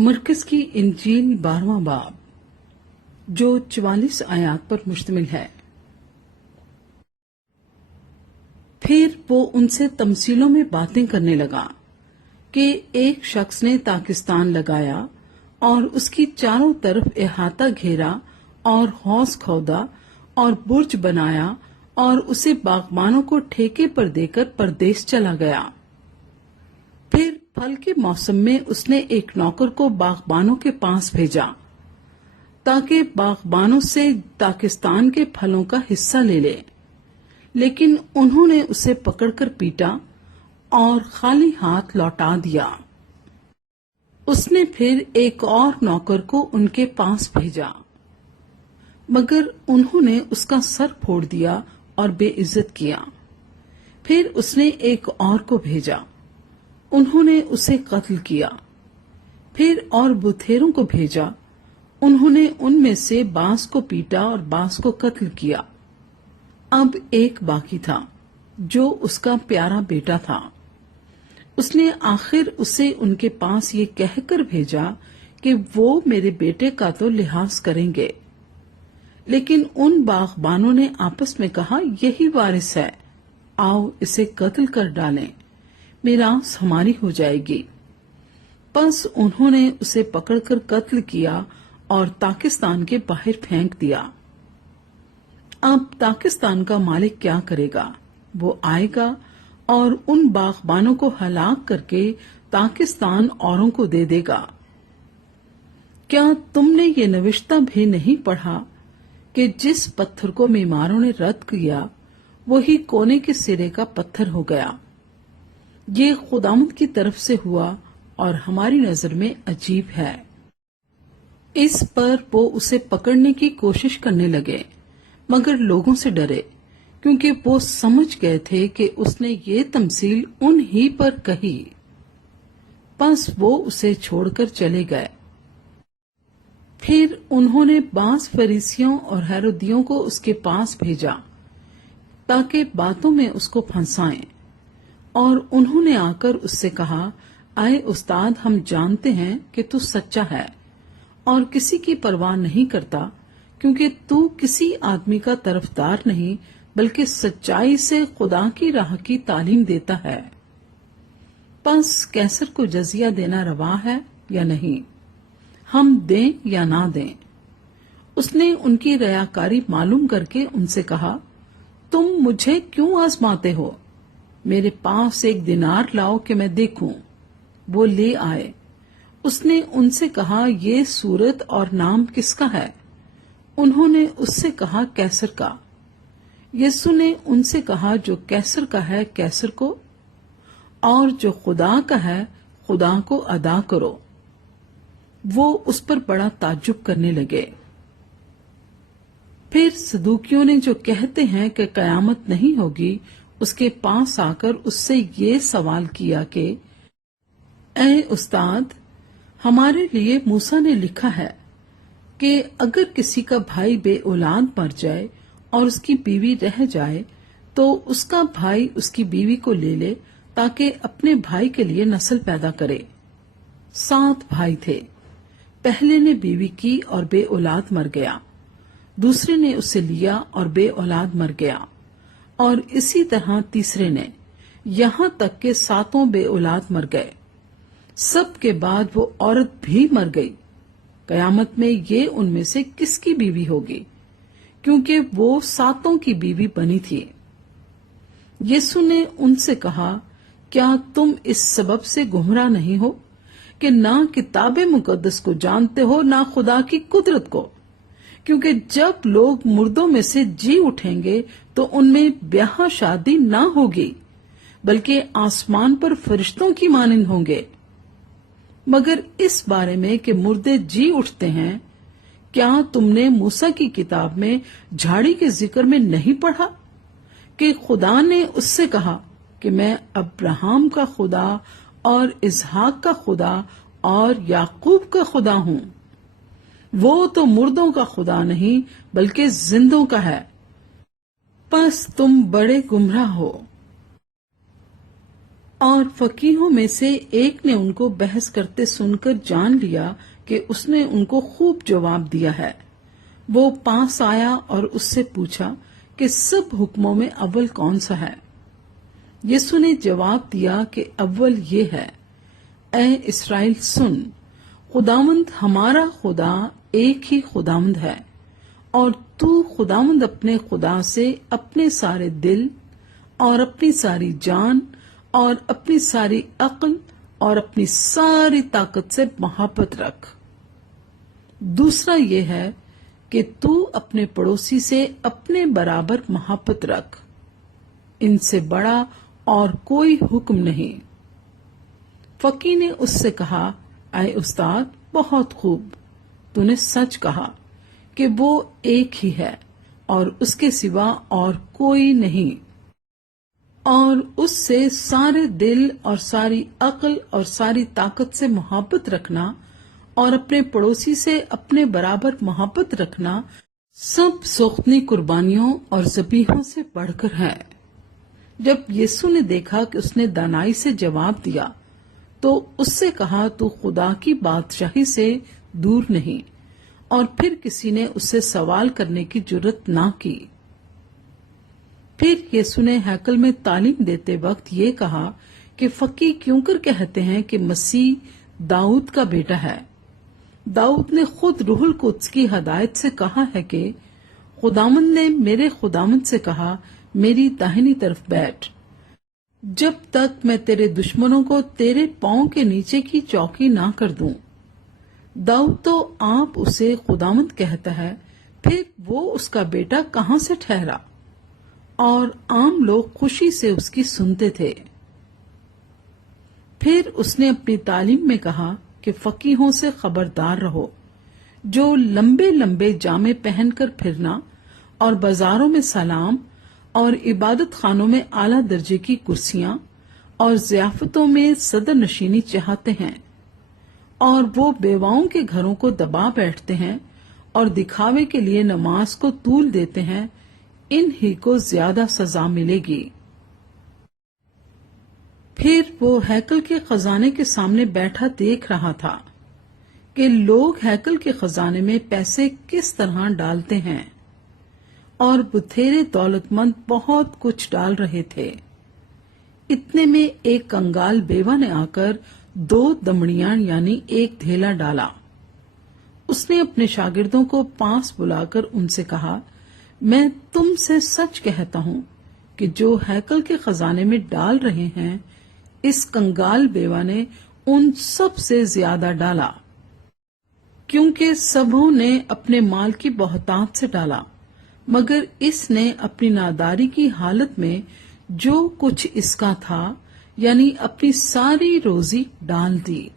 मरकज की इंजील 12वां बाब जो 44 आयात पर मुश्तमिल है। फिर वो उनसे तमसीलों में बातें करने लगा कि एक शख्स ने ताकिस्तान लगाया और उसकी चारों तरफ अहाता घेरा और हौज खोदा और बुर्ज बनाया और उसे बागबानों को ठेके पर देकर परदेश चला गया। फिर फल के मौसम में उसने एक नौकर को बागबानों के पास भेजा ताकि बागबानों से ताकिस्तान के फलों का हिस्सा ले ले, लेकिन उन्होंने उसे पकड़कर पीटा और खाली हाथ लौटा दिया। उसने फिर एक और नौकर को उनके पास भेजा, मगर उन्होंने उसका सर फोड़ दिया और बेइज्जत किया। फिर उसने एक और को भेजा, उन्होंने उसे कत्ल किया। फिर और बुथेरों को भेजा, उन्होंने उनमें से बास को पीटा और बास को कत्ल किया। अब एक बाकी था जो उसका प्यारा बेटा था। उसने आखिर उसे उनके पास ये कहकर भेजा कि वो मेरे बेटे का तो लिहाज करेंगे, लेकिन उन बागबानों ने आपस में कहा, यही वारिस है, आओ इसे कत्ल कर डालें, मीरास हमारी हो जाएगी। बस उन्होंने उसे पकड़कर कत्ल किया और ताकिस्तान के बाहर फेंक दिया। अब ताकिस्तान का मालिक क्या करेगा? वो आएगा और उन बागबानों को हलाक करके ताकिस्तान औरों को दे देगा। क्या तुमने ये नविश्ता भी नहीं पढ़ा कि जिस पत्थर को मीमारों ने रद्द किया वही कोने के सिरे का पत्थर हो गया? ये खुदावंद की तरफ से हुआ और हमारी नजर में अजीब है। इस पर वो उसे पकड़ने की कोशिश करने लगे, मगर लोगों से डरे, क्योंकि वो समझ गए थे कि उसने ये तमसील उन्हीं पर कही। बस वो उसे छोड़कर चले गए। फिर उन्होंने बास फरीसियों और हेरोदियों को उसके पास भेजा ताकि बातों में उसको फंसाएं, और उन्होंने आकर उससे कहा, आए उस्ताद, हम जानते हैं कि तू सच्चा है और किसी की परवाह नहीं करता, क्योंकि तू किसी आदमी का तरफदार नहीं बल्कि सच्चाई से खुदा की राह की तालीम देता है। बस कैसर को जजिया देना रवा है या नहीं, हम दें या ना दें? उसने उनकी रयाकारी मालूम करके उनसे कहा, तुम मुझे क्यों आजमाते हो? मेरे पास एक दिनार लाओ कि मैं देखूं। वो ले आए। उसने उनसे कहा, ये सूरत और नाम किसका है? उन्होंने उससे कहा, कैसर का। यीशु ने उनसे कहा, जो कैसर का है कैसर को, और जो खुदा का है खुदा को अदा करो। वो उस पर बड़ा ताज्जुब करने लगे। फिर सदूकियों ने, जो कहते हैं कि कयामत नहीं होगी, उसके पास आकर उससे ये सवाल किया कि ऐ उस्ताद, हमारे लिए मूसा ने लिखा है कि अगर किसी का भाई बे औलाद मर जाए और उसकी बीवी रह जाए तो उसका भाई उसकी बीवी को ले ले ताकि अपने भाई के लिए नस्ल पैदा करे। 7 भाई थे। पहले ने बीवी की और बे औलाद मर गया, दूसरे ने उसे लिया और बे औलाद मर गया, और इसी तरह तीसरे ने, यहां तक के 7 बे औलाद मर गए। सब के बाद वो औरत भी मर गई। कयामत में ये उनमें से किसकी बीवी होगी, क्योंकि वो 7 की बीवी बनी थी। यीशु ने उनसे कहा, क्या तुम इस सबब से गुमराह नहीं हो कि ना किताबे मुकद्दस को जानते हो ना खुदा की कुदरत को? क्योंकि जब लोग मुर्दों में से जी उठेंगे तो उनमें ब्याह शादी ना होगी, बल्कि आसमान पर फरिश्तों की मानिंद होंगे। मगर इस बारे में कि मुर्दे जी उठते हैं, क्या तुमने मूसा की किताब में झाड़ी के जिक्र में नहीं पढ़ा कि खुदा ने उससे कहा कि मैं अब्राहम का खुदा और इसहाक का खुदा और याकूब का खुदा हूं। वो तो मुर्दों का खुदा नहीं बल्कि जिंदों का है। बस तुम बड़े गुमराह हो। اور फकीहों में से एक ने उनको बहस करते सुनकर जान लिया कि उसने उनको खूब जवाब दिया है। वो पास आया और उससे पूछा कि सब हुक्मों में अव्वल कौन सा है। यीशु ने जवाब दिया कि अव्वल ये है, ऐ इस्राएल सुन, खुदावंद हमारा खुदा एक ही खुदावंद है और तू खुदावंद अपने खुदा से अपने सारे दिल और अपनी सारी जान और अपनी सारी अक्ल और अपनी सारी ताकत से मोहब्बत रख। दूसरा ये है कि तू अपने पड़ोसी से अपने बराबर मोहब्बत रख। इनसे बड़ा और कोई हुक्म नहीं। फकीह ने उससे कहा, ऐ उस्ताद, बहुत खूब, तूने सच कहा कि वो एक ही है और उसके सिवा और कोई नहीं, और उससे सारे दिल और सारी अक्ल और सारी ताकत से मोहब्बत रखना और अपने पड़ोसी से अपने बराबर मोहब्बत रखना सब सोख्तनी कुर्बानियों और ज़बीहों से बढ़कर है। जब यीशु ने देखा कि उसने दानाई से जवाब दिया तो उससे कहा, तू खुदा की बादशाही से दूर नहीं। और फिर किसी ने उससे सवाल करने की जुर्रत ना की। फिर यीशु ने हैकल में तालीम देते वक्त ये कहा कि फकीह क्यों कर कहते हैं कि मसीह दाऊद का बेटा है। दाऊद ने खुद रूहुल कुद्स की हदायत से कहा है कि खुदावंद ने मेरे खुदावंद से कहा, मेरी दाहिनी तरफ बैठ, जब तक मैं तेरे दुश्मनों को तेरे पांव के नीचे की चौकी ना कर दूं। दाऊद तो आप उसे खुदावंद कहता है, फिर वो उसका बेटा कहां से ठहरा? और आम लोग खुशी से उसकी सुनते थे। फिर उसने अपनी तालीम में कहा कि फकीहों से खबरदार रहो, जो लंबे लंबे जामे पहनकर फिरना और बाजारों में सलाम और इबादत खानों में आला दर्जे की कुर्सियां और ज़ियाफतों में सदर नशीनी चाहते हैं, और वो बेवाओं के घरों को दबा बैठते हैं और दिखावे के लिए नमाज को तूल देते हैं, इन ही को ज्यादा सजा मिलेगी। फिर वो हैकल के खजाने के सामने बैठा देख रहा था कि लोग हैकल के खजाने में पैसे किस तरह डालते हैं, और बुथेरे दौलतमंद बहुत कुछ डाल रहे थे। इतने में एक कंगाल बेवा ने आकर 2 दमड़ियां यानी एक धेला डाला। उसने अपने शागिर्दों को पास बुलाकर उनसे कहा, मैं तुमसे सच कहता हूं कि जो हैकल के खजाने में डाल रहे हैं, इस कंगाल बेवा ने उन सब से ज्यादा डाला, क्योंकि सबों ने अपने माल की बहुतात से डाला, मगर इसने अपनी नादारी की हालत में जो कुछ इसका था यानी अपनी सारी रोजी डाल दी।